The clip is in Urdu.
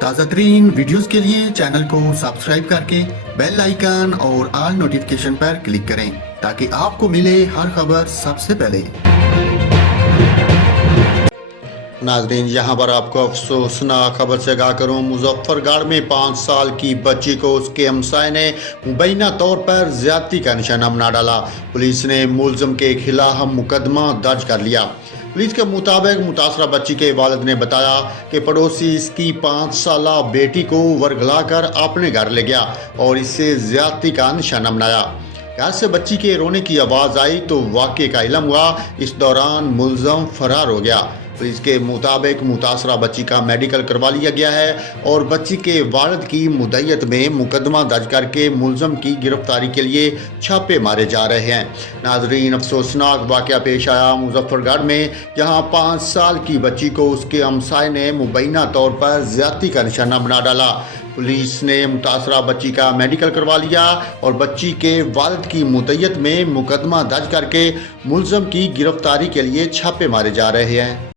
تازہ ترین ویڈیوز کے لیے چینل کو سبسکرائب کر کے بیل آئیکن اور آل نوٹیفیکیشن پر کلک کریں تاکہ آپ کو ملے ہر خبر سب سے پہلے۔ ناظرین، یہاں پر آپ کو افسوسناک خبر سے آگاہ کروں۔ مظفر گڑھ میں 5 سال کی بچی کو اس کے ہمسائے نے مبینہ طور پر زیادتی کا نشانہ بنا ڈالا۔ پولیس نے ملزم کے خلاف مقدمہ درج کر لیا۔ پولیس کے مطابق متاثرہ بچی کے والد نے بتایا کہ پڑوسی اس کی 5 سالہ بیٹی کو ورگلا کر اپنے گھر لے گیا اور اس سے زیادتی کا نشانہ بنایا۔ گھر سے بچی کے رونے کی آواز آئی تو واقعے کا علم ہوا۔ اس دوران ملزم فرار ہو گیا۔ پولیس کے مطابق متاثرہ بچی کا میڈیکل کروا لیا گیا ہے اور بچی کے والد کی مدعیت میں مقدمہ درج کر کے ملزم کی گرفتاری کے لیے چھاپے مارے جا رہے ہیں۔ ناظرین، افسوسناک واقعہ پیش آیا مظفر گڑھ میں، جہاں 5 سال کی بچی کو اس کے ہمسائے نے مبینہ طور پر زیادتی کا نشانہ بنا ڈالا۔ پولیس نے متاثرہ بچی کا میڈیکل کروا لیا اور بچی کے والد کی مدعیت میں مقدمہ درج کر کے ملزم کی گرفتاری کے لیے چھاپے مارے جا رہے ہیں۔